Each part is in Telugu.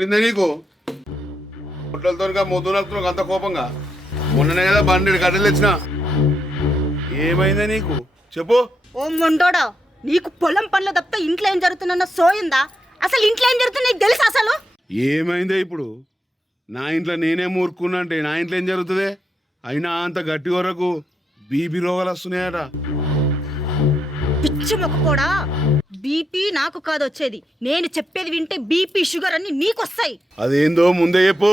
కొట్టిందే నీకు కొట్లతో మొద్దు నడుపుతున్నావు అంత కోపంగా. మొన్ననే కదా బండి కట్టెలు తెచ్చిన. ఏమైందే నీకు చెప్పు. ఓ మొండోడా, నీకు పొలం పనులు తప్ప ఇంట్లో ఏం జరుగుతుందన్న సోయిందా? అసలు ఇంట్లో ఏం జరుగుతుంది నీకు తెలుసా అసలు? ఏమైందే ఇప్పుడు? నా ఇంట్లో నేనే మూర్ఖున్నా అంటే నా ఇంట్లో ఏం జరుగుతుంది? అయినా అంత గట్టి వరకు బీపీ రోగాలు వస్తున్నాయట. పిచ్చి మొక్కపోడా, బీపీ నాకు కాదు వచ్చేది. నేను చెప్పేది వింటే బీపీ షుగర్ అన్ని నీకు వస్తాయి. అదేందో ముందే చెప్పు.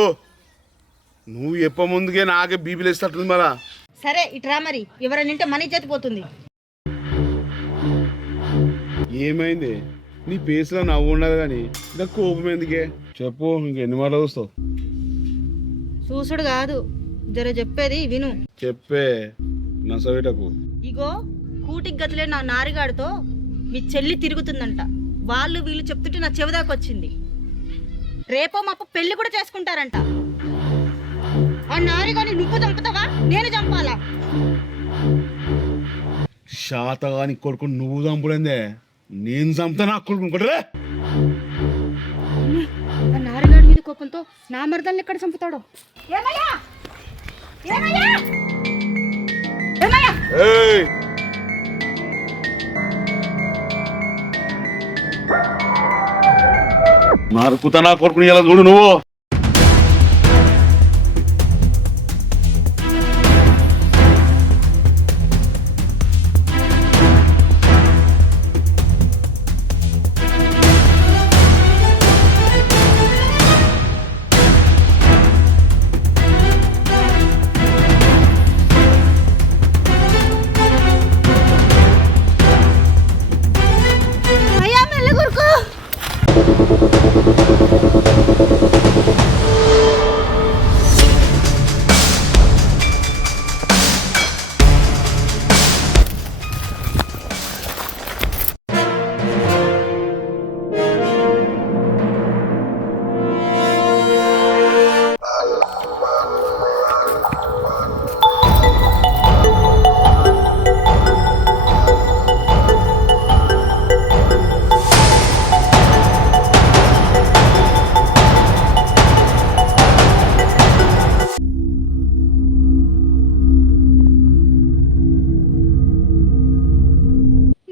నువ్వు చెప్ప ముందుకే నాకే బీపీ లేస్తట్టుంది మరా. సరే ఇట్రా, మరి ఎవరైనా నింటే మనీ చేతిపోతుంది. ఏమైంది? నీ పేసులో నవ్వు ఉండదు కానీ ఇంకా కోపం ఎందుకే చెప్పు. ఇంకెన్ని మాటలు చూస్తావు? చూసుడు కాదు, జర చెప్పేది విను. చెప్పే నసవేటకు. ఇగో కూటికి గతిలే నా నారిగాడితో మీ చెల్లి తిరుగుతుందంట. వాళ్ళు వీళ్ళు చెప్తుంటే నా చెవిదాకా వచ్చింది. రేపో మాప పెళ్లి కూడా చేసుకుంటారంట. ఆ నారిగాని నువ్వు చంపుతావా నేను చంపాలా? శాతగాని కొడుకు నువ్వు చంపులేందే, నేను చంపుతా నా కొడుకు కొట్టలే. ఆ నారిగాడి మీద కోపంతో నా మరదల్ని ఎక్కడ చంపుతాడో. ఏమయ్యా ఏమయ్యా ఏమయ్యా ఏయ్ నరుకుతా నా కొడుకుని ఇలా చూడు నువ్వు. అయ్యా మెల్ల గురుకు.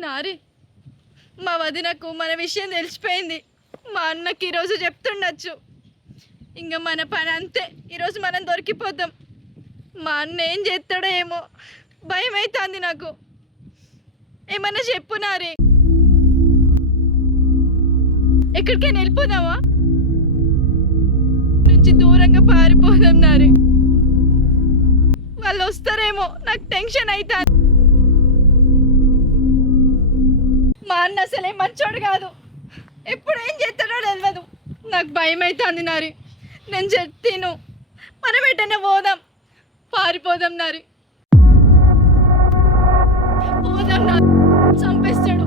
నారి, మా వదినకు మన విషయం తెలిసిపోయింది. మా అన్నకి ఈరోజు చెప్తుండొచ్చు. ఇంకా మన పని అంతే, ఈరోజు మనం దొరికిపోతాం. మా అన్న ఏం చేస్తాడో ఏమో, భయం అవుతుంది నాకు. ఏమన్నా చెప్పు నారి. ఎక్కడికైనా వెళ్ళిపోదామా? నుంచి దూరంగా పారిపోదాం నారి. వాళ్ళు వస్తారేమో, నాకు టెన్షన్ అవుతుంది. మా అన్న అసలే మంచోడు కాదు, ఎప్పుడు ఏం చేస్తాడో తెలియదు. నాకు భయం అవుతుంది నారి. నేను చెప్తాను, మనం ఎటన్నా పోదాం, పారిపోదాం నారి. పోదాం నారి, చంపేస్తాడు.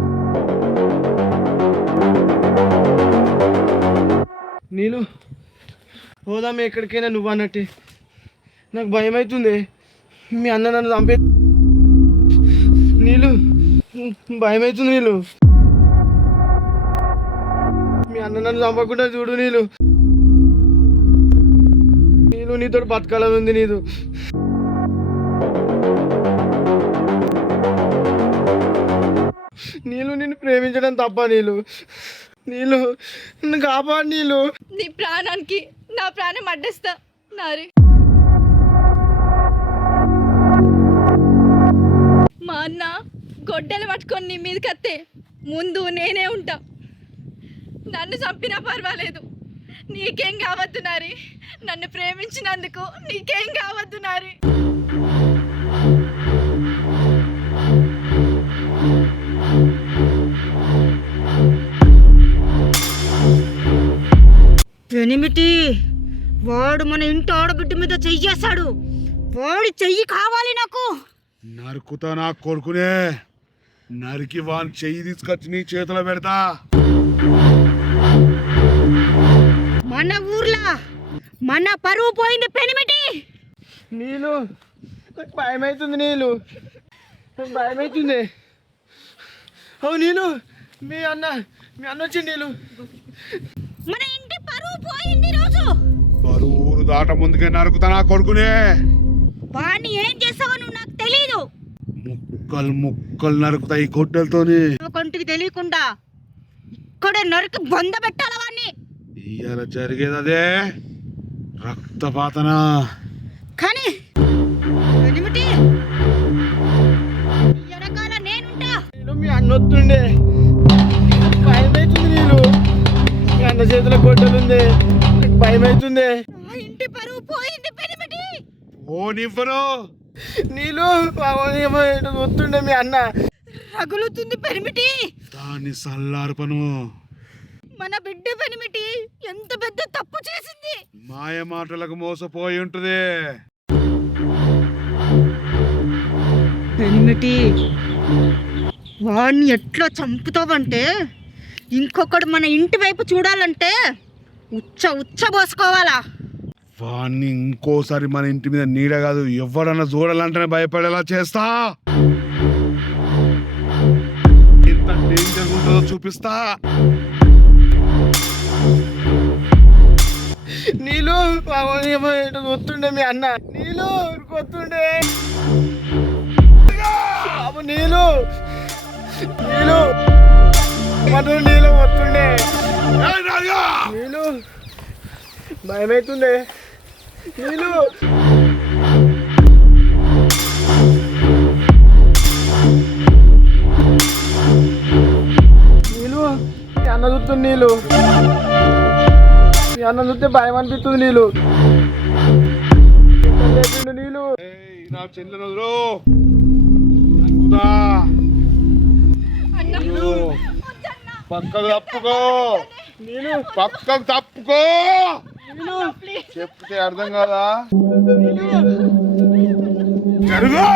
నీళ్ళు పోదాం ఎక్కడికైనా నువ్వు అన్నట్టే. నాకు భయం అవుతుంది, మీ అన్న నన్ను చంపే. నీళ్ళు భయం అవుతుంది. నీళ్ళు మీ అన్న నన్ను చంపకుండా చూడు. నీళ్ళు నీళ్ళు నీతో బతకాలని ఉంది. నీదు నీళ్ళు నిన్ను ప్రేమించడం తప్ప. నీళ్ళు నీళ్ళు నన్ను కాపాడు. నీళ్ళు నీ ప్రాణానికి నా ప్రాణం అడ్డేస్తా నారి. మా అన్న గొడ్డలు పట్టుకొని నీ మీదకి వస్తే ముందు నేనే ఉంటా. నన్ను చంపినా పర్వాలేదు, నీకేం కావద్దు నారి. నన్ను ప్రేమించినందుకు నీకేం కావద్దు నారి. పెనిమిటి వాడు మన ఇంటి ఆడబిడ్డ మీద చెయ్యేశాడు. వాడి చెయ్యి కావాలి నాకు. నరుకుతా నా కొడుకునే, నరికి వాని చెయ్యి తీసుకొచ్చి నీ చేతిలో పెడతా. మన ఊర్లో మన పరువు పోయింది పెనిమిటి. నీళ్ళు నాకు భయం అవుతుంది. నీళ్ళు నాకు భయం అవుతుంది. అవు నీళ్ళు మీ అన్న వచ్చి. నీళ్ళు మన ఇంటి పరువు పోయింది. దాట ముందుకే నరుకుతా నా కొడుకునే. వాడిని ఏం చేస్తావో నువ్వు నాకు తెలీదు. ముక్కలు ముక్కలు నరుకుతా ఈ గొడ్డలతోని. కొంటికి తెలియకుండా ఇక్కడ నరికి బొంద పెట్టాల వాడిని. ఇవాళ జరిగేది అదే, రక్తపాతన. కానీ ఏమిటి వెనకాల నేనుంటా. నేను మీ అన్న వస్తుండే, భయం అవుతుంది. నీళ్ళు మీ అన్న చేతిలో గొడ్డలుంది, నాకు భయం అవుతుంది. నా ఇంటి పరువు పోయింది పెనిమిటి. ఓనివ్వను. నీళ్ళు వస్తుండే మీ అన్న. రగులుతుంది పెనిమిటి. దాన్ని సల్లార్పను. మన బిడ్డ పెనిమిటి ఎంత పెద్ద తప్పు చేసింది. మాయ మాటలకు మోసపోయి ఉంటది. పెనిమిటి వాడిని ఎట్లా చంపుతావంటే, ఇంకొకడు మన ఇంటి వైపు చూడాలంటే ఉచ్చ పోసుకోవాలా. వాణ్ణి ఇంకోసారి మన ఇంటి మీద నీడ కాదు, ఎవరన్నా చూడాలంటేనే భయపడేలా చేస్తా. ఎంత డేంజర్ ఉంటుందో చూపిస్తా. నీళ్ళు వస్తుండే మీ అన్న. నీళ్ళు వస్తుండే బాబు. నీళ్ళు నీళ్ళు నీళ్ళు వస్తుండే. ఏయ్ నాలుగా! నీళ్ళు భయమవుతుండే. నీళ్ళు నీళ్ళు మీ అన్న చూస్తుంది. నీళ్ళు మీ అన్న చూస్తే భయం అనిపిస్తుంది. నీళ్ళు నీళ్ళు ఏయ్, నా చెల్లెను వదులు. నరుకుతా. నీళ్ళు, పక్కకు తప్పుకో. నీళ్ళు పక్కకు తప్పుకో. నీళ్ళు చెప్తే అర్థం కాదా? జరుగు.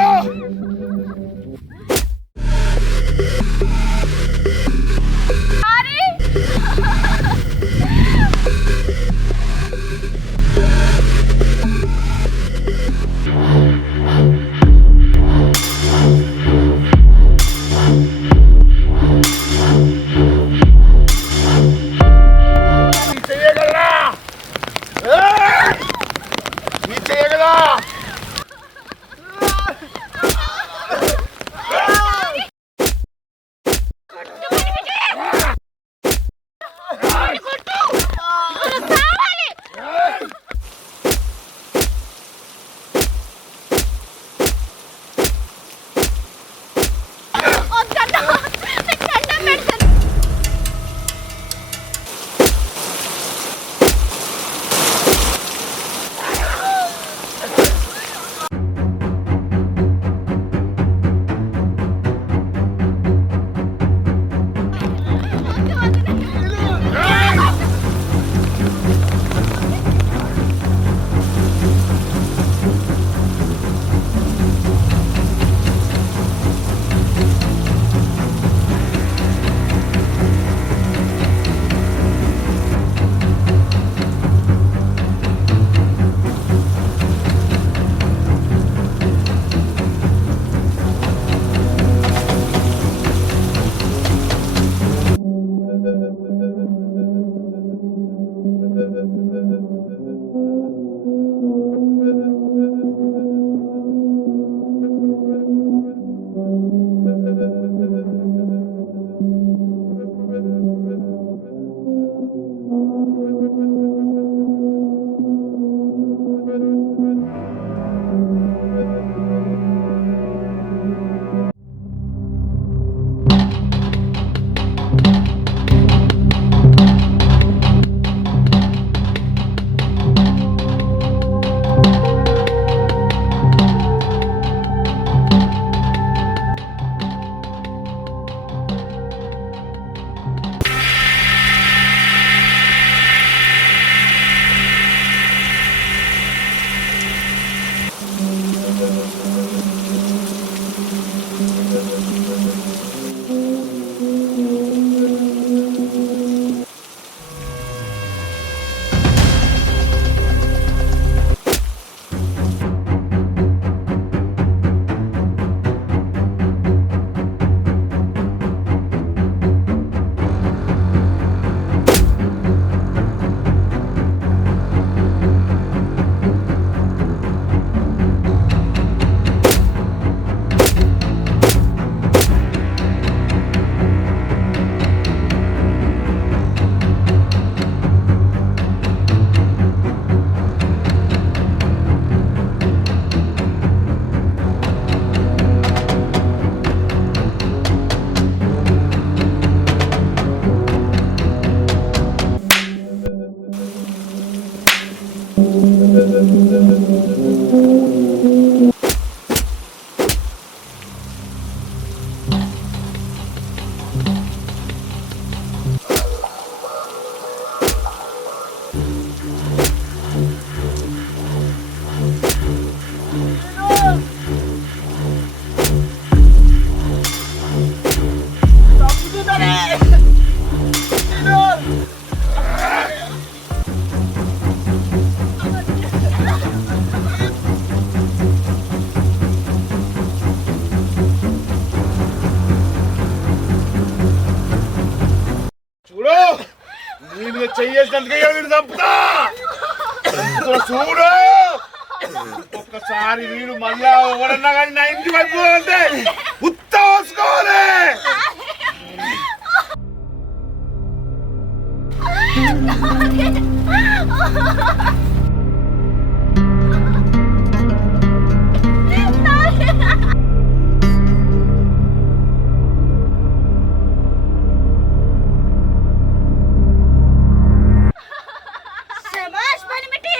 చూడు నీ మీద చెయ్యేసినందుకే వీడు చంపుతా చంపుతా చూడు ఒక్కసారి వీడు మళ్ళా ఎవడన్నా కానీ నా ఇంటి వైపు అంటే ఉత్త పోసుకోవాలి శభాష్ పనిమిటి.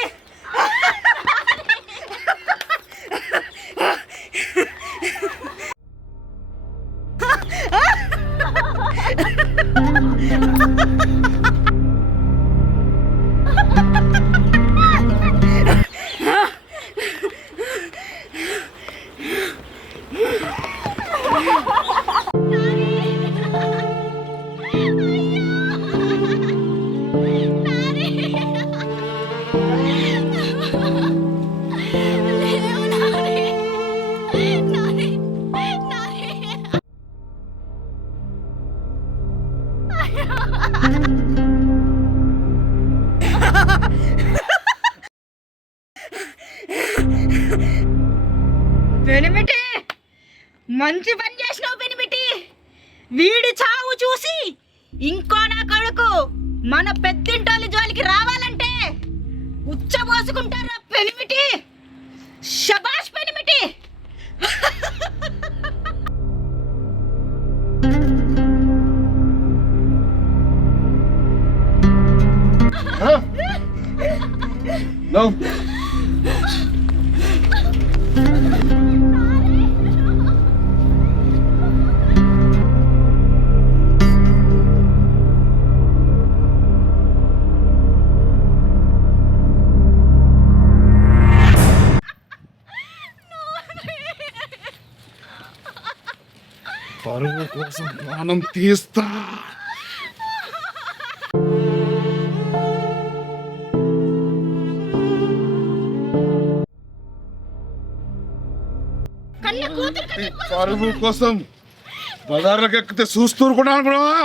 పెనిమిటి మంచి పని చేసినావు పెనిమిటి. వీడి చావు చూసి ఇంకో నా కొడుకు మన పెద్దింటోళ్ళ జోలికి రావాలంటే ఉచ్చబోసుకుంటారా పెనిమిటి. శబాష్ పెనిమిటి. No. పరువు కోసం ప్రాణం తీస్తా. పరువు కోసం బజార్లకు ఎక్కితే చూస్తూ కూడా అనుకున్నావా?